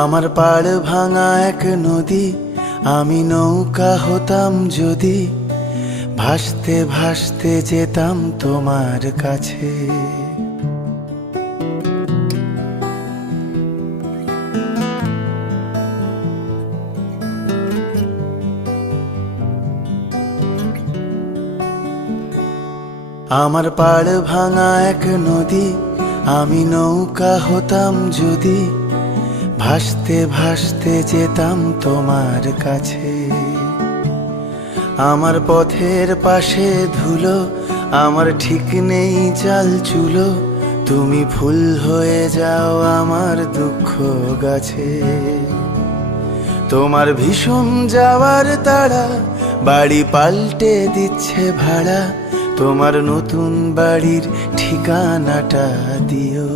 আমার পাড় ভাঙা এক নদী, আমি নৌকা হতাম যদি, ভাসতে ভাসতে যেতাম তোমার কাছে। আমার পাড় ভাঙা এক নদী, আমি নৌকা হতাম যদি, ভাসতে ভাসতে যেতাম তোমার কাছে। আমার পথের পাশে ধুলো, আমার ঠিক নেই চাল চুলো, তুমি ফুল হয়ে যাও আমার দুঃখ গাছে। তোমার ভীষণ যাওয়ার তাড়া, বাড়ি পাল্টে দিচ্ছে ভাড়া, তোমার নতুন বাড়ির ঠিকানাটা দিও।